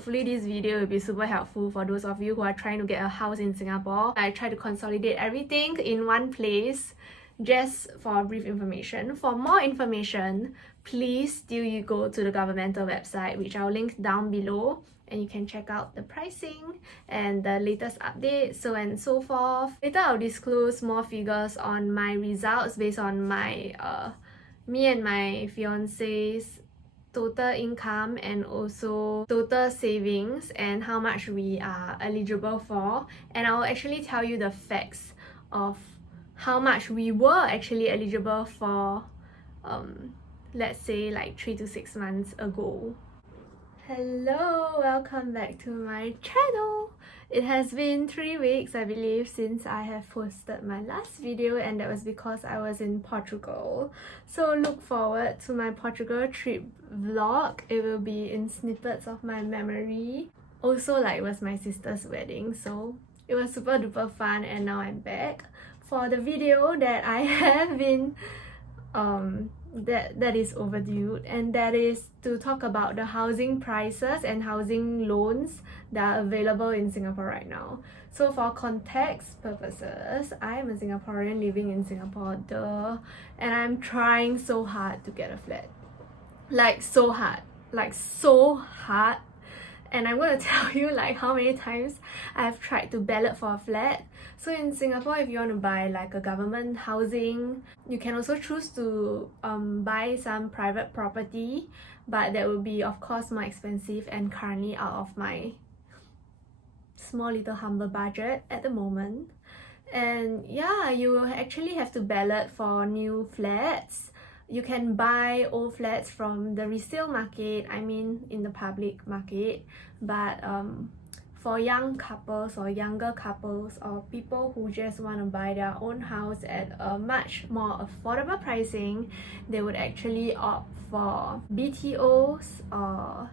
hopefully this video will be super helpful for those of you who are trying to get a house in Singapore. I try to consolidate everything in one place just for brief information. For more information, please do you go to the governmental website, which I'll link down below, and you can check out the pricing and the latest updates, so and so forth. Later I'll disclose more figures on my results based on my me and my fiance's total income and also total savings and how much we are eligible for, and I'll actually tell you the facts of how much we were actually eligible for let's say like 3 to 6 months ago. Hello, welcome back to my channel. It has been 3 weeks, I believe, since I have posted my last video, and that was because I was in Portugal. So look forward to my Portugal trip vlog. It will be in snippets of my memory. Also, like, it was my sister's wedding, so it was super duper fun, and now I'm back for the video that I have been that is overdue, and that is to talk about the housing prices and housing loans that are available in Singapore right now. So for context purposes, I'm a Singaporean living in Singapore, duh, and I'm trying so hard to get a flat. Like so hard. And I'm going to tell you like how many times I've tried to ballot for a flat. So in Singapore, if you want to buy like a government housing, you can also choose to buy some private property, but that will be of course more expensive and currently out of my small little humble budget at the moment. And yeah, you will actually have to ballot for new flats. You can buy old flats from the resale market, I mean in the public market, but for young couples or younger couples or people who just want to buy their own house at a much more affordable pricing, they would actually opt for BTOs or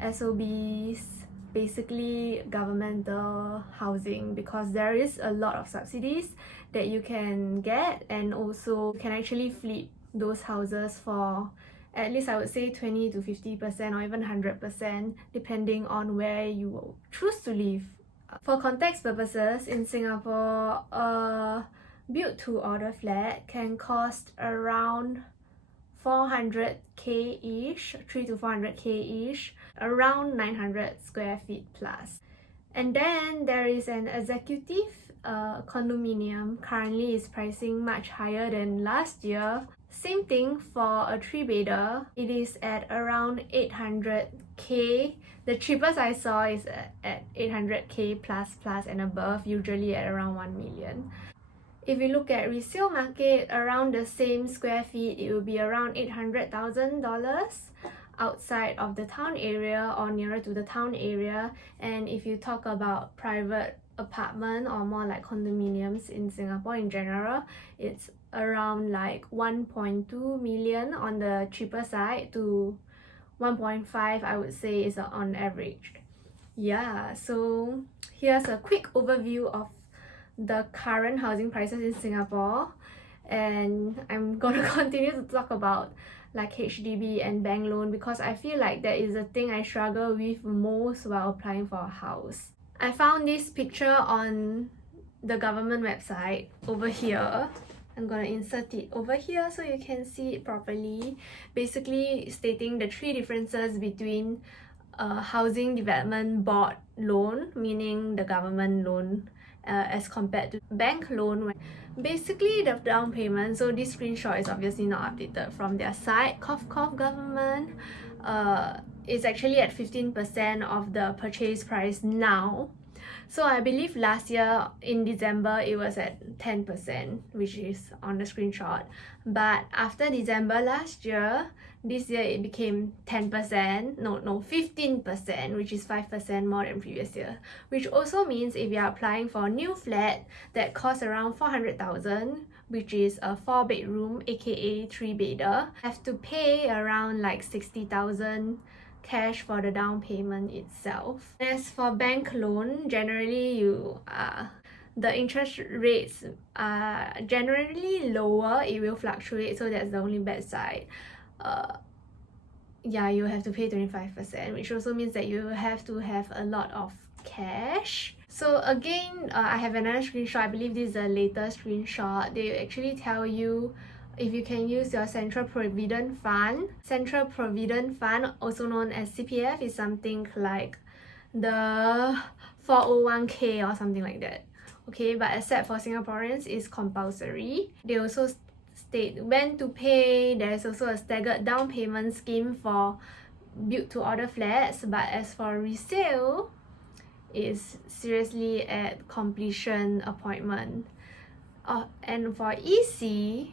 SOBs, basically governmental housing, because there is a lot of subsidies that you can get, and also you can actually flip those houses for at least I would say 20 to 50% or even 100% depending on where you will choose to live. For context purposes, in Singapore, a built-to-order flat can cost around 400k-ish, 3 to 400k-ish, around 900 square feet plus. And then there is an executive condominium, currently is pricing much higher than last year. Same thing for a 3-bedder, it is at around 800k. The cheapest I saw is at 800k plus and above, usually at around 1 million. If you look at resale market, around the same square feet, it will be around $800,000 outside of the town area or nearer to the town area. And if you talk about private apartment or more like condominiums in Singapore in general, it's around like 1.2 million on the cheaper side to 1.5 I would say is on average. Yeah, so here's a quick overview of the current housing prices in Singapore, and I'm gonna continue to talk about like HDB and bank loan because I feel like that is the thing I struggle with most while applying for a house. I found this picture on the government website over here. I'm gonna insert it over here so you can see it properly. Basically stating the 3 differences between a housing development board loan, meaning the government loan, as compared to bank loan. Basically the down payment, so this screenshot is obviously not updated from their site, cough government, is actually at 15% of the purchase price now. So I believe last year in December it was at 10%, which is on the screenshot. But after December last year, this year it became 10%, no 15%, which is 5% more than previous year. Which also means if you are applying for a new flat that costs around 400,000, which is a 4-bedroom aka 3-bedder, have to pay around like 60,000 cash for the down payment itself. As for bank loan, generally the interest rates are generally lower. It will fluctuate, so that's the only bad side. yeah, you have to pay 25%, which also means that you have to have a lot of cash. So again, I have another screenshot. I believe this is the latest screenshot. They actually tell you if you can use your Central Provident Fund. Central Provident Fund, also known as CPF, is something like the 401k or something like that. Okay, but except for Singaporeans, it's compulsory. They also state when to pay. There's also a staggered down payment scheme for built-to-order flats, but as for resale, it's seriously at completion appointment. And for EC,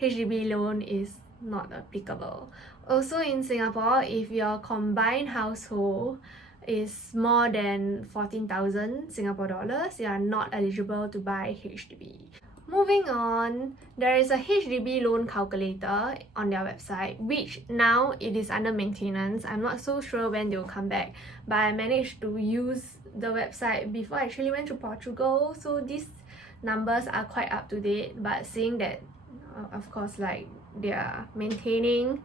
HDB loan is not applicable. Also in Singapore, if your combined household is more than 14,000 Singapore dollars, you are not eligible to buy HDB. Moving on, there is a HDB loan calculator on their website, which now it is under maintenance. I'm not so sure when they'll come back, but I managed to use the website before I actually went to Portugal, so these numbers are quite up to date. But seeing that, of course, like they are maintaining,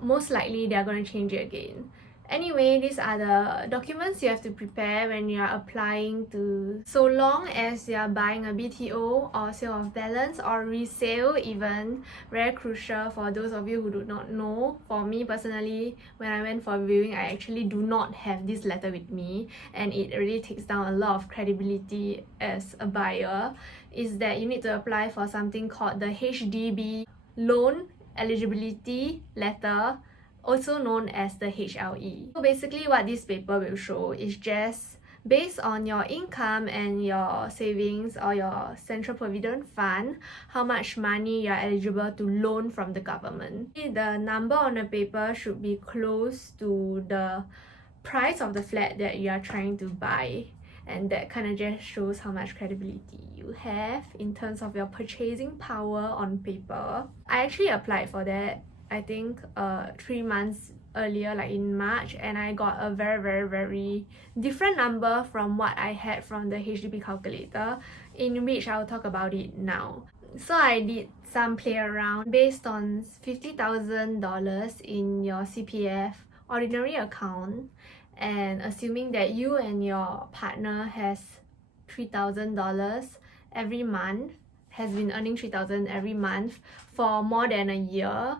most likely they are going to change it again. Anyway, these are the documents you have to prepare when you are applying to, so long as you are buying a BTO or sale of balance or resale even, very crucial for those of you who do not know. For me personally, when I went for viewing, I actually do not have this letter with me, and it really takes down a lot of credibility as a buyer, is that you need to apply for something called the HDB Loan Eligibility Letter, also known as the HLE. So basically what this paper will show is just based on your income and your savings or your Central Provident Fund, how much money you are eligible to loan from the government. The number on the paper should be close to the price of the flat that you are trying to buy, and that kind of just shows how much credibility you have in terms of your purchasing power on paper. I actually applied for that, I think 3 months earlier, like in March, and I got a very different number from what I had from the HDB calculator, in which I'll talk about it now. So I did some play around based on $50,000 in your CPF ordinary account, and assuming that you and your partner has $3,000 every month, has been earning $3,000 every month for more than a year.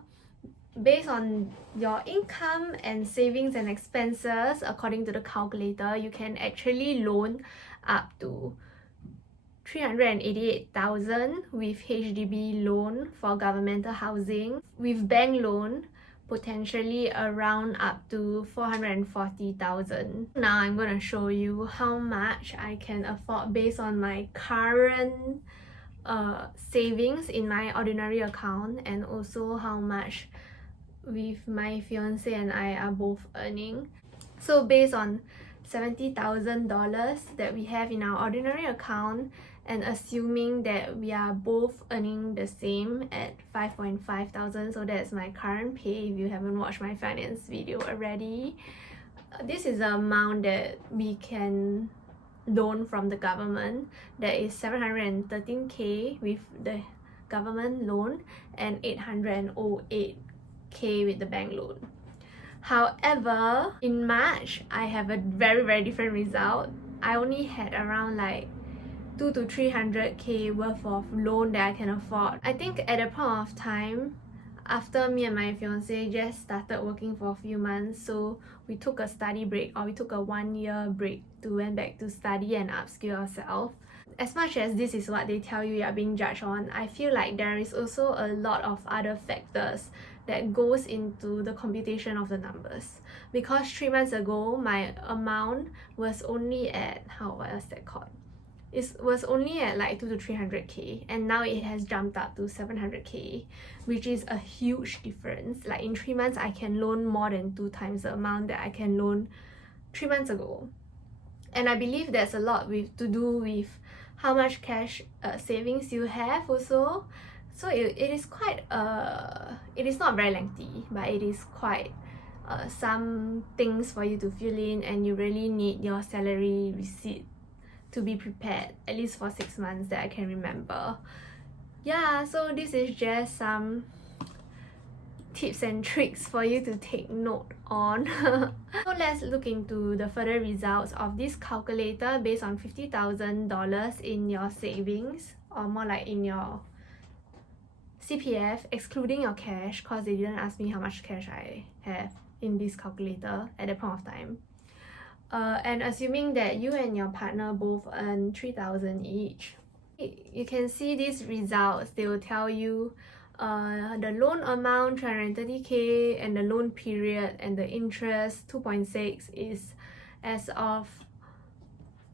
Based on your income and savings and expenses, according to the calculator, you can actually loan up to 388,000 with HDB loan for governmental housing. With bank loan, potentially around up to 440,000. Now I'm going to show you how much I can afford based on my current savings in my ordinary account, and also how much with my fiance and I are both earning. So based on $70,000 that we have in our ordinary account, and assuming that we are both earning the same at 5,500, so that's my current pay if you haven't watched my finance video already, this is the amount that we can loan from the government. That is 713k with the government loan and 808k with the bank loan. However, in March, I have a very different result. I only had around like 200 to 300k worth of loan that I can afford. I think at a point of time, after me and my fiance just started working for a few months, so we took a study break, or we took a 1-year break to went back to study and upskill ourselves. As much as this is what they tell you are being judged on, I feel like there is also a lot of other factors that goes into the computation of the numbers. Because 3 months ago, my amount was only at, what was that called? It was only at like 200 to 300k, and now it has jumped up to 700k, which is a huge difference. Like in 3 months, I can loan more than 2 times the amount that I can loan 3 months ago. And I believe there's a lot to do with how much cash savings you have also. So it is quite it is not very lengthy, but it is quite some things for you to fill in, and you really need your salary receipt to be prepared, at least for 6 months that I can remember. Yeah, so this is just some tips and tricks for you to take note on. So let's look into the further results of this calculator based on $50,000 in your savings, or more like in your CPF, excluding your cash, because they didn't ask me how much cash I have in this calculator at that point of time. And assuming that you and your partner both earn $3,000 each, you can see these results. They will tell you the loan amount 330k, and the loan period and the interest 2.6 is as of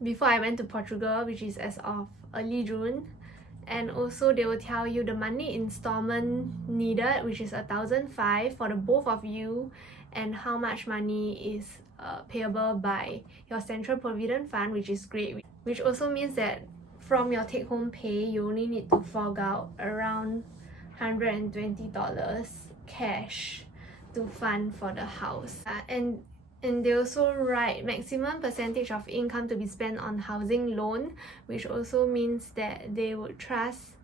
before I went to Portugal, which is as of early June. And also they will tell you the monthly installment needed, which is 1,500 for the both of you, and how much money is payable by your central provident fund, which is great, which also means that from your take-home pay you only need to fork out around $120 cash to fund for the house. And they also write maximum percentage of income to be spent on housing loan, which also means that they would trust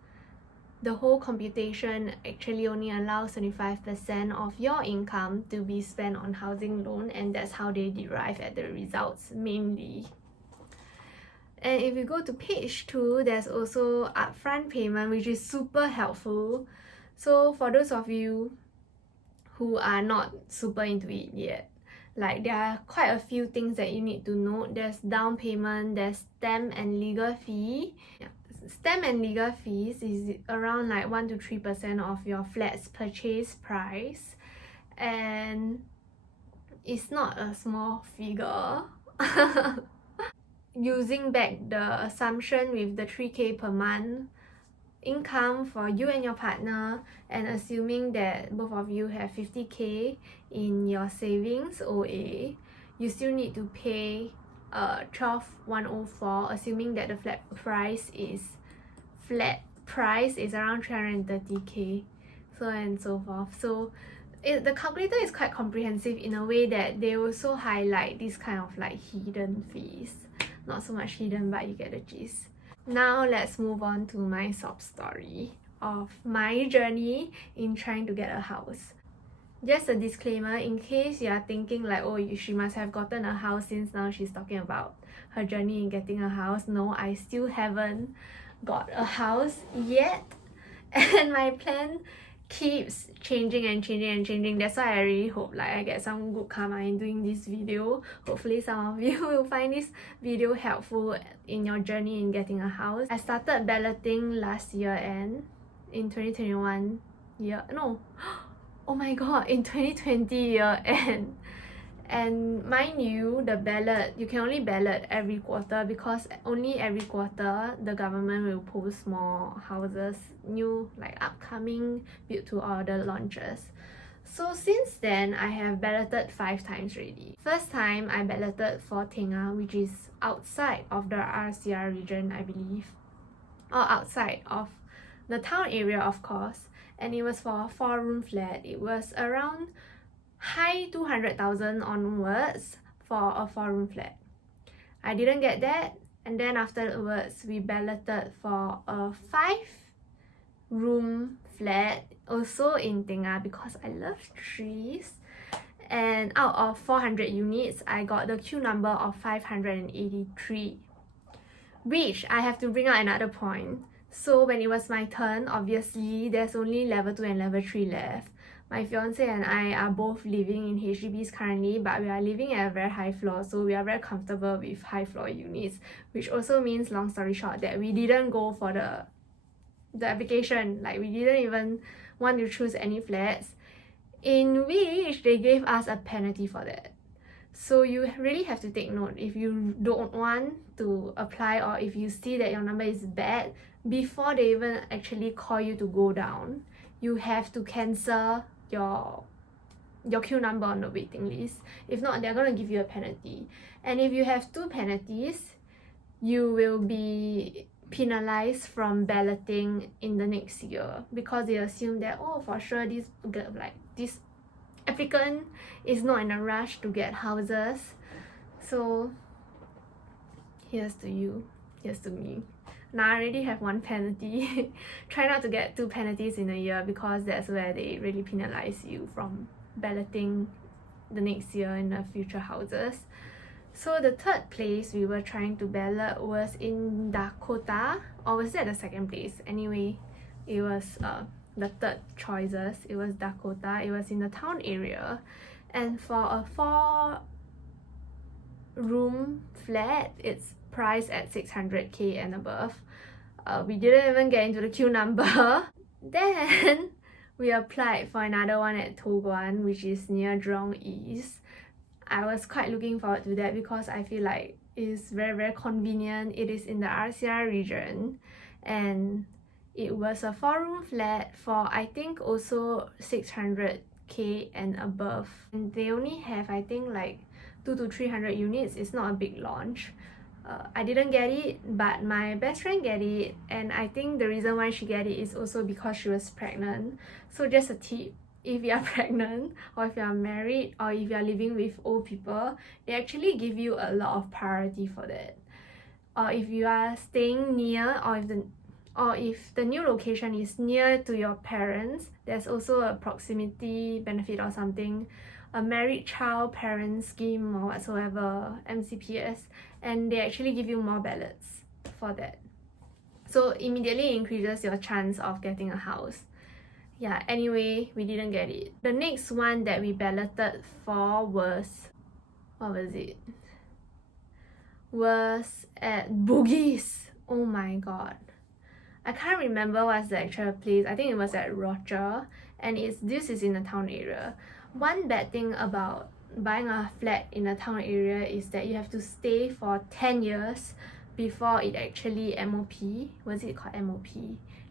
the whole computation actually only allows 75% of your income to be spent on housing loan, and that's how they derive at the results mainly. And if you go to page 2, there's also upfront payment, which is super helpful. So for those of you who are not super into it yet, like there are quite a few things that you need to note. There's down payment, there's stamp and legal fee. Stamp and legal fees is around like 1 to 3% of your flat's purchase price, and it's not a small figure. Using back the assumption with the 3k per month income for you and your partner, and assuming that both of you have 50k in your savings OA, you still need to pay 12,104, assuming that the flat price is around 330k, so on and so forth. So the calculator is quite comprehensive in a way that they also highlight this kind of like hidden fees. Not so much hidden, but you get the gist. Now let's move on to my sob story of my journey in trying to get a house. Just a disclaimer, in case you are thinking like, oh, she must have gotten a house since now she's talking about her journey in getting a house. No, I still haven't got a house yet, and my plan keeps changing and changing and changing. That's why I really hope like I get some good karma in doing this video. Hopefully some of you will find this video helpful in your journey in getting a house. I started balloting last year and in 2021 year, no, oh my god, in 2020 year end. And mind you, the ballot, you can only ballot every quarter, because only every quarter the government will post more houses, new like upcoming build to order launches. So since then, I have balloted 5 times already. First time I balloted for Tengah, which is outside of the RCR region, I believe, or outside of the town area of course, and it was for a 4-room flat. It was around high 200,000 onwards for a 4-room flat. I didn't get that, and then afterwards we balloted for a 5-room flat also in Tengah, because I love trees, and out of 400 units I got the queue number of 583, which I have to bring out another point. So when it was my turn, obviously there's only level 2 and level 3 left. My fiance and I are both living in HDBs currently, but we are living at a very high floor, so we are very comfortable with high floor units, which also means, long story short, that we didn't go for the application. Like, we didn't even want to choose any flats, in which they gave us a penalty for that. So you really have to take note, if you don't want to apply, or if you see that your number is bad, before they even actually call you to go down, you have to cancel your queue number on the waiting list. If not, they're gonna give you a penalty. And if you have 2 penalties, you will be penalized from balloting in the next year, because they assume that, oh, for sure this applicant is not in a rush to get houses. So here's to you, here's to me. Now I already have one penalty. Try not to get 2 penalties in a year because that's where they really penalize you from balloting the next year in the future houses. So the third place we were trying to ballot was in Dakota, or was that the second place? Anyway, it was the third choices. It was Dakota. It was in the town area, and for a 4-room flat, it's priced at 600k and above. We didn't even get into the queue number. Then we applied for another one at Toh Guan, which is near Jurong East. I was quite looking forward to that because I feel like it's very convenient. It is in the RCR region, and it was a 4-room flat for I think also 600k and above. And they only have I think like 200 to 300 units. It's not a big launch. I didn't get it, but my best friend get it, and I think the reason why she get it is also because she was pregnant. So just a tip, if you are pregnant, or if you are married, or if you are living with old people, they actually give you a lot of priority for that. Or if you are staying near, or if the new location is near to your parents, there's also a proximity benefit or something, a married child parent scheme or whatsoever, MCPS, and they actually give you more ballots for that. So immediately increases your chance of getting a house. Yeah, anyway, we didn't get it. The next one that we balloted for was, what was it? Was at Bugis. Oh my god. I can't remember what's the actual place. I think it was at Rocher, and this is in the town area. One bad thing about buying a flat in a town area is that you have to stay for 10 years before it actually MOP. Was it called MOP?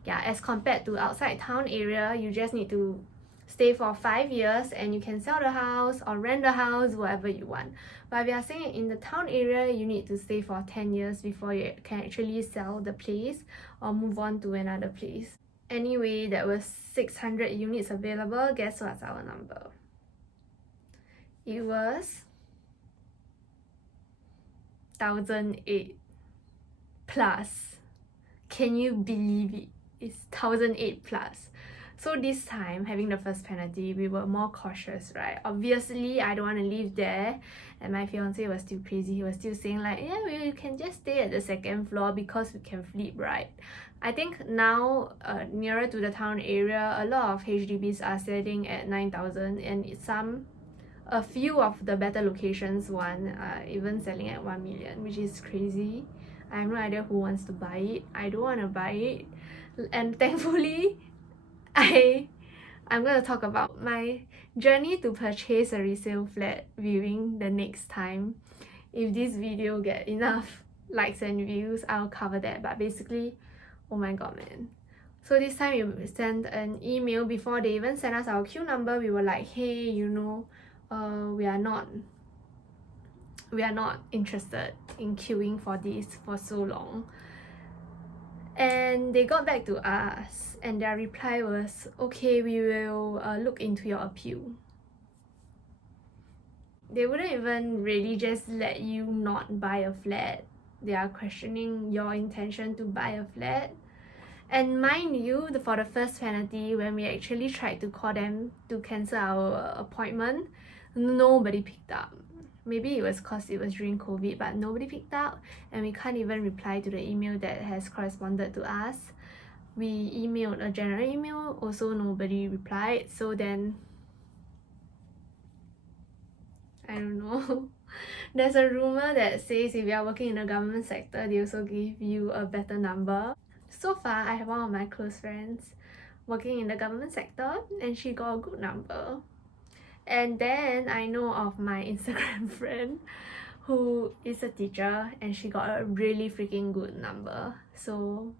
Yeah, as compared to outside town area, you just need to stay for 5 years and you can sell the house or rent the house, whatever you want. But if you are staying in the town area, you need to stay for 10 years before you can actually sell the place or move on to another place. Anyway, there was 600 units available. Guess what's our number? It was 1,008 plus. Can you believe it? It's 1,008 plus. So this time, having the first penalty, we were more cautious, right? Obviously, I don't want to live there, and my fiance was still crazy. He was still saying like, yeah, we can just stay at the second floor because we can flip, right? I think now, nearer to the town area, a lot of HDBs are selling at 9,000, and a few of the better locations one are even selling at 1 million, which is crazy. I have no idea who wants to buy it. I don't want to buy it, and thankfully, I'm gonna talk about my journey to purchase a resale flat viewing the next time. If this video get enough likes and views, I'll cover that. But basically, oh my god, man. So this time we sent an email before they even sent us our queue number. We were like, hey, you know, we are not interested in queuing for this for so long. And they got back to us, and their reply was, okay, we will look into your appeal. They wouldn't even really just let you not buy a flat. They are questioning your intention to buy a flat. And mind you, for the first penalty, when we actually tried to call them to cancel our appointment, nobody picked up. Maybe it was because it was during COVID, but nobody picked up, and we can't even reply to the email that has corresponded to us. We emailed a general email, also nobody replied. So then, I don't know. There's a rumor that says if you are working in the government sector, they also give you a better number. So far, I have one of my close friends working in the government sector, and she got a good number. And then I know of my Instagram friend who is a teacher, and she got a really freaking good number. So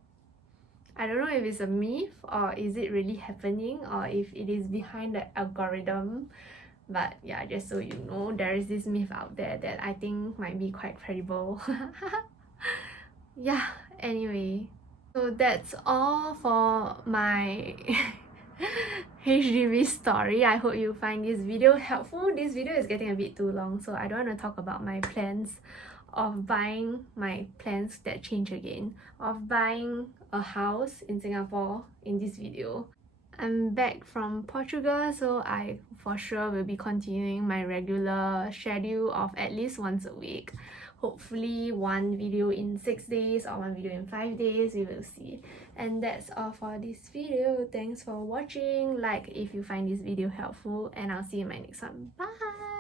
I don't know if it's a myth or is it really happening, or if it is behind the algorithm. But yeah, just so you know, there is this myth out there that I think might be quite credible. Yeah, anyway, so that's all for my HDB story. I hope you find this video helpful. This video is getting a bit too long, so I don't want to talk about my plans of buying my plans that change again, of buying a house in Singapore in this video. I'm back from Portugal, so I for sure will be continuing my regular schedule of at least once a week. Hopefully one video in 6 days or one video in 5 days, we will see. And that's all for this video. Thanks for watching. Like if you find this video helpful, and I'll see you in my next one. Bye!